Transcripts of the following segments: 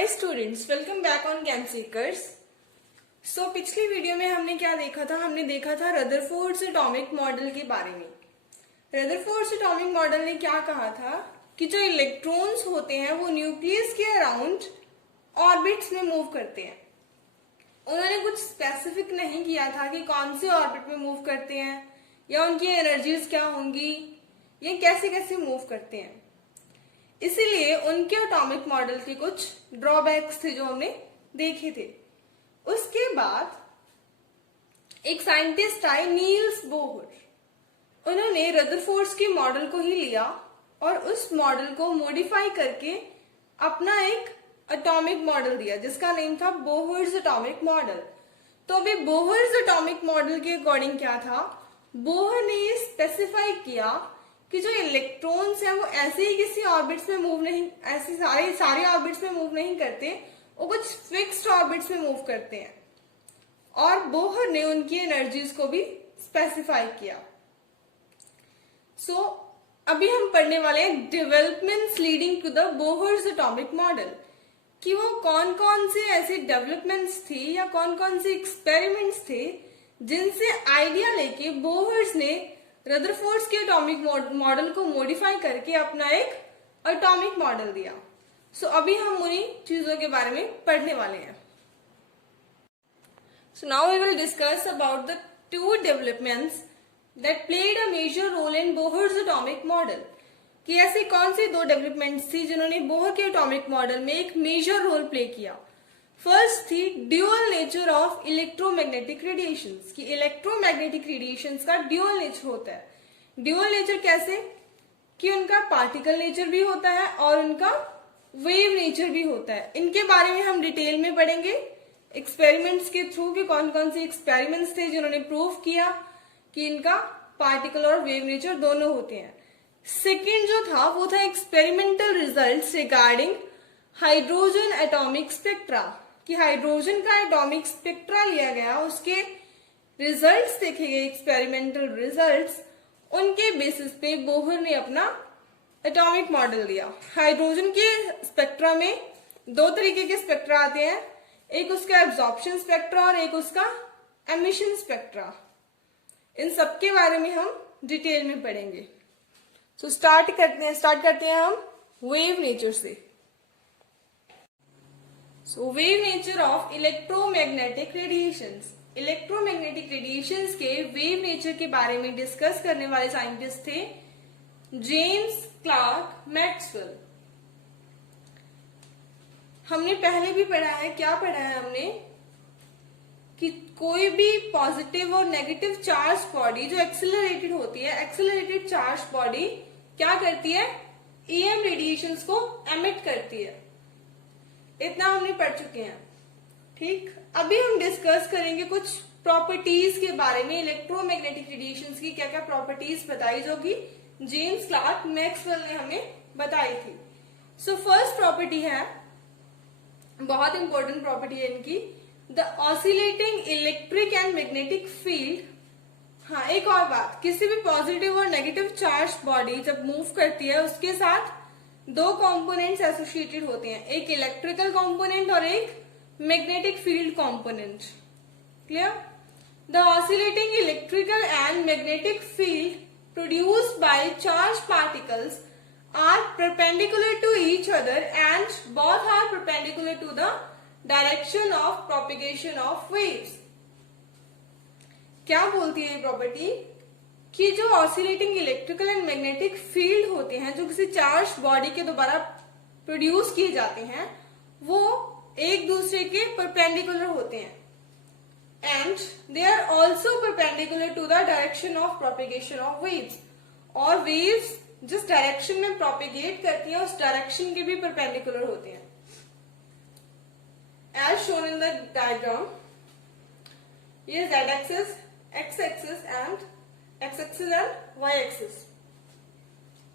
Hi students, welcome back on Cam Seekers. So पिछली video में हमने क्या देखा था? हमने देखा था रदरफोर्ड्स एटॉमिक मॉडल के बारे में। रदरफोर्ड्स एटॉमिक मॉडल ने क्या कहा था कि जो इलेक्ट्रॉन्स होते हैं वो न्यूक्लियस के अराउंड ऑर्बिट्स में मूव करते हैं। उन्होंने कुछ स्पेसिफिक नहीं किया था कि कौन से ऑर्बिट में मूव करते हैं या उनकी एनर्जीज क्या होंगी या कैसे कैसे मूव करते हैं। इसीलिए उनके एटॉमिक मॉडल के कुछ ड्रॉबैक्स थे जो हमने देखे थे। उसके बाद एक साइंटिस्ट आए, नील्स बोहर। उन्होंने रदरफोर्ड्स के मॉडल को ही लिया और उस मॉडल को मॉडिफाई करके अपना एक एटॉमिक मॉडल दिया जिसका नेम था बोहर्स एटॉमिक मॉडल। तो अभी बोहर्स एटॉमिक मॉडल के अकॉर्डिंग क्या था, बोहर ने ये स्पेसिफाई किया कि जो इलेक्ट्रॉन्स हैं वो ऐसे ही किसी ऑर्बिट्स में मूव नहीं, ऐसे सारे ऑर्बिट्स में मूव नहीं करते, वो कुछ फिक्स्ड ऑर्बिट्स में मूव करते हैं। और बोहर ने उनकी एनर्जीज को भी स्पेसिफाई किया। सो अभी हम पढ़ने वाले हैं developments leading to the Bohr's atomic model, कि वो कौन कौन से ऐसे डेवलपमेंट्स थे या कौन कौन से एक्सपेरिमेंट्स थे जिनसे आइडिया लेके बोहर्स ने रदरफोर्ड्स के एटॉमिक मॉडल को मॉडिफाई करके अपना एक एटॉमिक मॉडल दिया। सो अभी हम उन्हीं चीजों के बारे में पढ़ने वाले हैं। So now we will discuss about the two developments that played a major role in Bohr's atomic model, कि ऐसी कौन सी दो डेवलपमेंट्स थी जिन्होंने बोहर के एटॉमिक मॉडल में एक मेजर रोल प्ले किया। फर्स्ट थी dual nature of electromagnetic radiations, कि इलेक्ट्रोमैग्नेटिक रेडिएशंस का ड्यूअल नेचर होता है। ड्यूअल नेचर कैसे? कि उनका पार्टिकल नेचर भी होता है और उनका वेव नेचर भी होता है। इनके बारे में हम डिटेल में पढ़ेंगे एक्सपेरिमेंट्स के थ्रू, कि कौन कौन से एक्सपेरिमेंट्स थे जिन्होंने प्रूव किया कि इनका पार्टिकल और वेव नेचर दोनों होते हैं। सेकेंड जो था वो था experimental results regarding hydrogen atomic spectra, कि हाइड्रोजन का एटॉमिक स्पेक्ट्रा लिया गया, उसके रिजल्ट्स देखे गए, एक्सपेरिमेंटल रिजल्ट्स, उनके बेसिस पे बोहर ने अपना एटॉमिक मॉडल दिया। हाइड्रोजन के स्पेक्ट्रा में दो तरीके के स्पेक्ट्रा आते हैं, एक उसका एब्जॉर्प्शन स्पेक्ट्रा और एक उसका एमिशन स्पेक्ट्रा। इन सब के बारे में हम डिटेल में पढ़ेंगे। सो स्टार्ट करते हैं हम वेव नेचर से। So wave nature of electromagnetic radiations. Electromagnetic radiations के वेव नेचर के बारे में डिस्कस करने वाले साइंटिस्ट थे जेम्स क्लार्क मैक्सवेल। हमने पहले भी पढ़ा है, क्या पढ़ा है हमने, कि कोई भी पॉजिटिव और नेगेटिव चार्ज बॉडी जो एक्सेलरेटेड होती है, एक्सेलरेटेड चार्ज बॉडी क्या करती है, ईएम रेडिएशंस को एमिट करती है। इतना हमने पढ़ चुके हैं। ठीक, अभी हम डिस्कस करेंगे कुछ प्रॉपर्टीज के बारे में। इलेक्ट्रोमैग्नेटिक रेडिएशंस की क्या क्या प्रॉपर्टीज बताई जो कि जेम्स क्लार्क मैक्सवेल ने हमें बताई थी। सो फर्स्ट प्रॉपर्टी है, बहुत इंपॉर्टेंट प्रॉपर्टी है इनकी, the oscillating electric and magnetic field. हाँ, एक और बात, किसी भी पॉजिटिव और नेगेटिव चार्ज बॉडी जब मूव करती है उसके साथ दो कंपोनेंट्स एसोसिएटेड होते हैं, एक इलेक्ट्रिकल कंपोनेंट और एक magnetic field component. Clear? The oscillating electrical and magnetic field produced by charge particles are perpendicular to each other and both are perpendicular to the direction of propagation of waves. क्या बोलती है ये property, कि जो oscillating electrical and magnetic field होते हैं जो किसी चार्ज बॉडी के द्वारा प्रोड्यूस किए जाते हैं, वो एक दूसरे के परपेंडिकुलर होते हैं and they are also perpendicular to the direction of propagation of waves. और वेव्स जिस डायरेक्शन में प्रोपिगेट करती है उस डायरेक्शन के भी परपेंडिकुलर होते हैं। As shown in the diagram, ये z axis, x axis and x axis and y axis.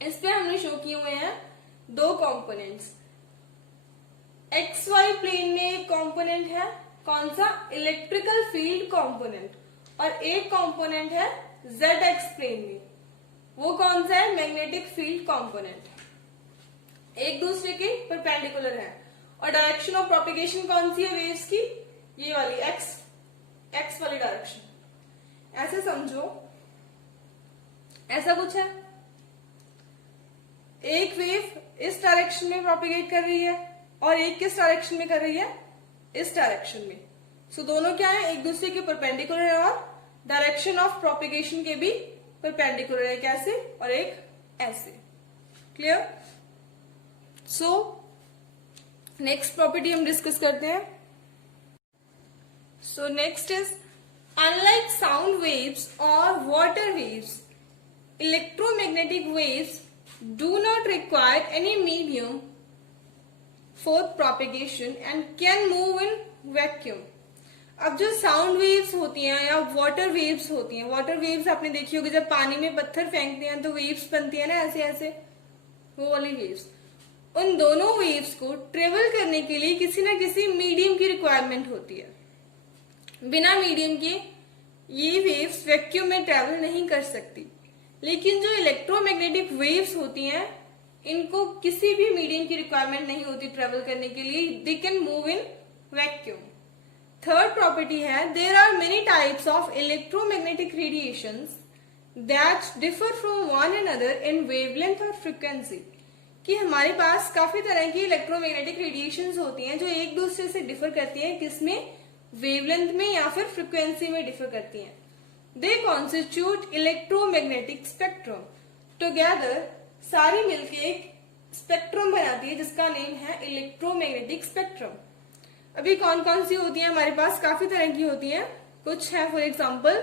इस पे हमने शो किए हुए हैं दो कंपोनेंट्स। XY प्लेन में एक कंपोनेंट है, कौन सा, इलेक्ट्रिकल फील्ड कंपोनेंट, और एक कंपोनेंट है ZX प्लेन में, वो कौन सा है, मैग्नेटिक फील्ड कंपोनेंट। एक दूसरे के परपेंडिकुलर है और डायरेक्शन ऑफ प्रोपिगेशन कौन सी है वेव्स की, ये वाली एक्स वाली डायरेक्शन। ऐसे समझो, ऐसा कुछ है, एक वेव इस डायरेक्शन में प्रोपिगेट कर रही है और एक किस डायरेक्शन में कर रही है, इस डायरेक्शन में। सो दोनों क्या है, एक दूसरे के परपेंडिकुलर है और डायरेक्शन ऑफ प्रोपिगेशन के भी परपेंडिकुलर है, कैसे, और एक ऐसे। क्लियर? सो नेक्स्ट प्रॉपर्टी हम डिस्कस करते हैं। So next is unlike sound waves और water waves, electromagnetic waves do not require any medium for propagation and can move in vacuum। अब जो साउंड वेव्स होती हैं या वाटर वेव्स होती हैं, वाटर वेव्स आपने देखी होगी, जब पानी में पत्थर फेंकते हैं तो वेव्स बनती है ना, ऐसे ऐसे, वो वाली वेव्स। उन दोनों वेव्स को ट्रेवल करने के लिए किसी ना किसी मीडियम की रिक्वायरमेंट होती है। बिना मीडियम के ये वेव्स वैक्यूम में ट्रेवल नहीं कर सकती। लेकिन जो इलेक्ट्रोमैग्नेटिक वेव्स होती हैं, इनको किसी भी मीडियम की रिक्वायरमेंट नहीं होती ट्रेवल करने के लिए, they can move in vacuum. Third property है, there are many types of electromagnetic radiations that differ from one another in wavelength और फ्रीक्वेंसी, कि हमारे पास काफी तरह की इलेक्ट्रोमैग्नेटिक रेडिएशंस होती हैं जो एक दूसरे से डिफर करती हैं, किसमें, वेवलेंथ में या फिर फ्रीक्वेंसी में डिफर करती हैं। They constitute electromagnetic spectrum. Together, सारी मिलके एक स्पेक्ट्रम बनाती है जिसका नेम है इलेक्ट्रोमैग्नेटिक स्पेक्ट्रम। अभी कौन कौन सी होती है हमारे पास, काफी तरह की होती हैं। कुछ है, for example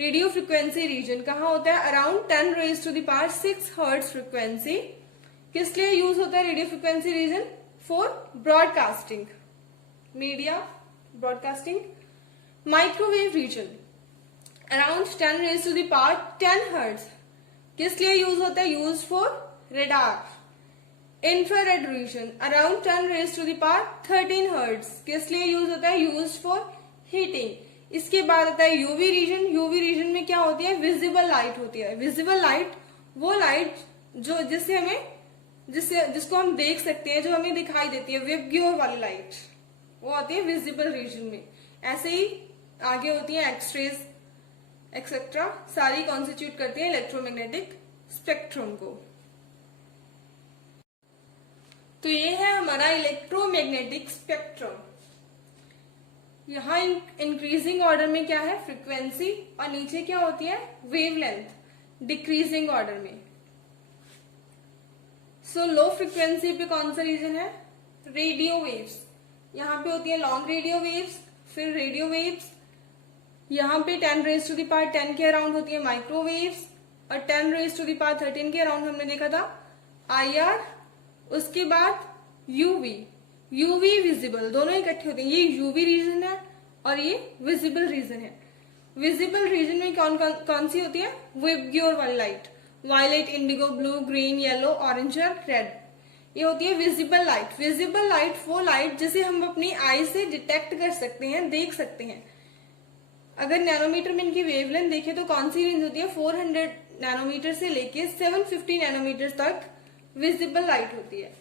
radio frequency region कहाँ होता है, अराउंड 10⁻⁶ हर्ट्ज फ्रिक्वेंसी। किस लिए यूज होता है radio frequency region, for broadcasting, media broadcasting. Microwave region around 10⁻10 hertz, किस लिए यूज होता है, use for radar. Infrared region around 10⁻13 hertz, किस लिए यूज होता है, यूज फॉर हीटिंग। इसके बाद आता है यूवी रीजन। यूवी रीजन में क्या होती है, विजिबल लाइट होती है। विजिबल लाइट वो लाइट जो जिसको हम देख सकते हैं, जो हमें दिखाई देती है, विबग्योर वाली लाइट, वो आती है विजिबल रीजन में। ऐसे ही आगे होती है एक्सरेज एक्सेट्रा, सारी कॉन्स्टिट्यूट करती है इलेक्ट्रोमैग्नेटिक स्पेक्ट्रम को। तो ये है हमारा इलेक्ट्रोमैग्नेटिक स्पेक्ट्रम। यहाँ इंक्रीजिंग ऑर्डर में क्या है, फ्रीक्वेंसी, और नीचे क्या होती है, वेवलेंथ, डिक्रीजिंग ऑर्डर में। सो लो फ्रीक्वेंसी पे कौन सा रीजन है, रेडियो वेव्स। यहाँ पे होती है लॉन्ग रेडियो वेव्स, फिर रेडियो वेव्स। यहाँ पे 10⁻10 के अराउंड होती है माइक्रोवेव्स, और 10⁻13 के अराउंड हमने देखा था IR। उसके बाद यूवी विजिबल, दोनों इकट्ठे होते हैं। ये यूवी रीजन है और ये विजिबल रीजन है। विजिबल रीजन में कौन सी होती है, विबग्योर वाली light, violet, indigo, blue, green, yellow, orange और रेड, ये होती है विजिबल लाइट। विजिबल लाइट वो लाइट जिसे हम अपनी आई से डिटेक्ट कर सकते हैं, देख सकते हैं। अगर नैनोमीटर में इनकी वेवलेंथ देखें तो कौन सी रेंज होती है, 400 नैनोमीटर से लेके 750 नैनोमीटर तक विजिबल लाइट होती है।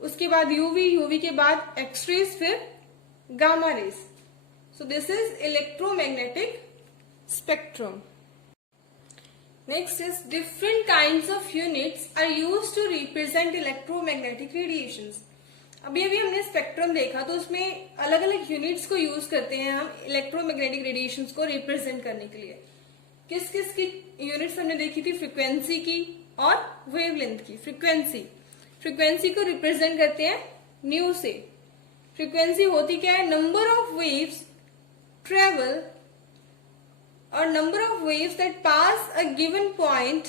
उसके बाद यूवी के बाद एक्सरेज, फिर gamma rays. So this is electromagnetic spectrum. Next is different kinds of units are used to represent electromagnetic radiations। अभी हमने स्पेक्ट्रम देखा, तो उसमें अलग अलग यूनिट्स को यूज करते हैं हम इलेक्ट्रोमैग्नेटिक रेडिएशंस को रिप्रेजेंट करने के लिए। किस किस की यूनिट्स हमने देखी थी, फ्रीक्वेंसी की और वेवलेंथ की। फ्रीक्वेंसी को रिप्रेजेंट करते हैं न्यू से। फ्रीक्वेंसी होती क्या है, number of waves travel or number of waves that pass a given point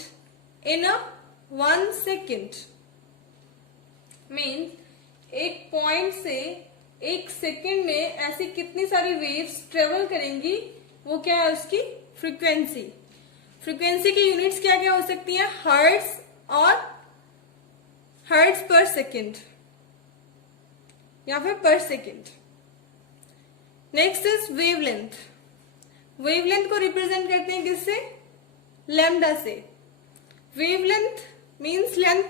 in a 1 second। means एक पॉइंट से एक सेकेंड में ऐसी कितनी सारी वेव्स ट्रेवल करेंगी, वो क्या है उसकी फ्रीक्वेंसी। फ्रीक्वेंसी की यूनिट्स क्या क्या हो सकती है, हर्ट्ज और हर्ट्ज पर सेकेंड या फिर पर second. Next is wavelength. Wavelength को रिप्रेजेंट करते हैं किससे, लैम्डा से। वेवलेंथ मींस लेंथ,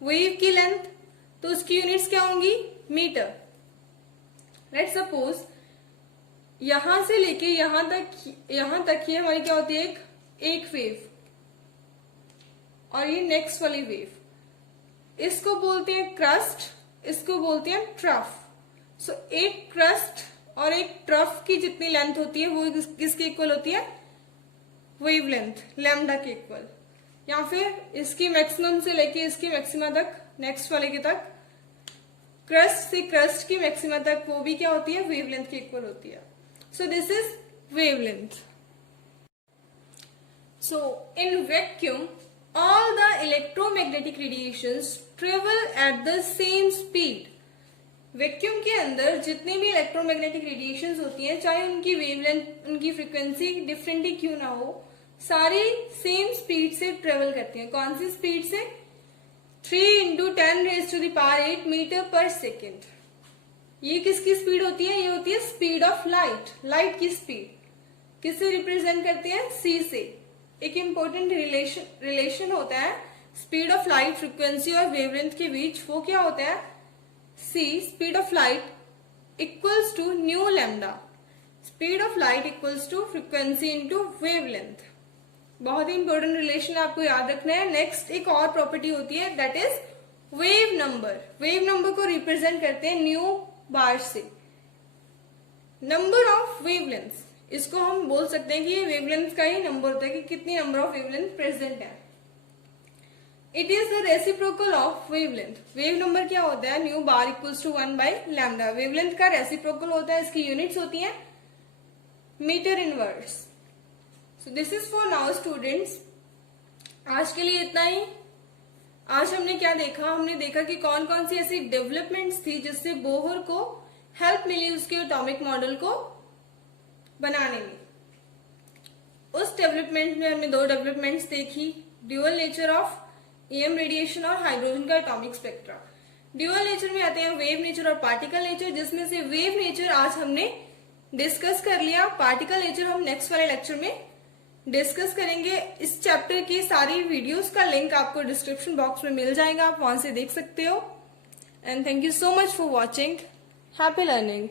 वेव की लेंथ, तो उसकी यूनिट्स क्या होंगी, मीटर। लेट सपोज यहां से लेके यहां तक ये हमारी क्या होती है, एक वेव, और ये नेक्स्ट वाली वेव। इसको बोलते हैं क्रस्ट, इसको बोलते हैं ट्रफ। सो एक क्रस्ट और एक ट्रफ की जितनी लेंथ होती है वो किसके इक्वल होती है, वेवलेंथ, लैम्डा के इक्वल। या फिर इसकी मैक्सिमम से लेके इसकी मैक्सिमा तक, नेक्स्ट वाले के तक, क्रस्ट से क्रस्ट की मैक्सिमा तक, वो भी क्या होती है, वेवलेंथ के इक्वल होती है। सो this is wavelength. So in vacuum all the electromagnetic radiations travel at the same speed। Vacuum के अंदर जितनी भी इलेक्ट्रोमैग्नेटिक रेडिएशंस होती हैं, चाहे उनकी वेवलेंथ, उनकी फ्रीक्वेंसी डिफरेंट ही क्यों ना हो, सारी सेम स्पीड से ट्रेवल करती हैं। कौन सी स्पीड से, 3 × 10⁸ मीटर पर सेकेंड। ये किसकी स्पीड होती है, ये होती है स्पीड ऑफ लाइट, लाइट की स्पीड। किससे रिप्रेजेंट करते हैं, सी से। एक इंपॉर्टेंट रिलेशन होता है स्पीड ऑफ लाइट, फ्रीक्वेंसी और वेवलेंथ के बीच, वो क्या होता है, C, speed of light equals to nu lambda. Speed of light equals to frequency into wavelength. बहुत ही इंपॉर्टेंट रिलेशन आपको याद रखना है। नेक्स्ट एक और प्रॉपर्टी होती है, that is wave number. Wave number को रिप्रेजेंट करते हैं न्यू बार से। नंबर ऑफ वेवलेंथ, इसको हम बोल सकते हैं कि ये वेवलेंथ का ही नंबर होता है कि कितनी नंबर ऑफ वेवलेंथ प्रेजेंट है। It is the reciprocal of wavelength. Wave number क्या होता है, nu bar equals to 1/λ। Wavelength का रेसिप्रोकल होता है, इसकी यूनिट्स होती हैं metre inverse. So this is for now students. आज के लिए इतना ही। आज हमने क्या देखा, हमने देखा कि कौन कौन सी ऐसी डेवलपमेंट्स थी जिससे बोहर को हेल्प मिली उसके एटॉमिक मॉडल को बनाने में। उस डेवलपमेंट में हमने 2 डेवलपमेंट्स देखी, dual nature of EM radiation और हाइड्रोजन का एटॉमिक स्पेक्ट्रा। ड्यूअल नेचर में आते हैं वेव नेचर और पार्टिकल नेचर, जिसमें से वेव नेचर आज हमने डिस्कस कर लिया। पार्टिकल नेचर हम नेक्स्ट वाले लेक्चर में डिस्कस करेंगे। इस चैप्टर की सारी वीडियोस का लिंक आपको डिस्क्रिप्शन बॉक्स में मिल जाएगा, आप वहां से देख सकते हो। And thank you so much for watching. Happy learning.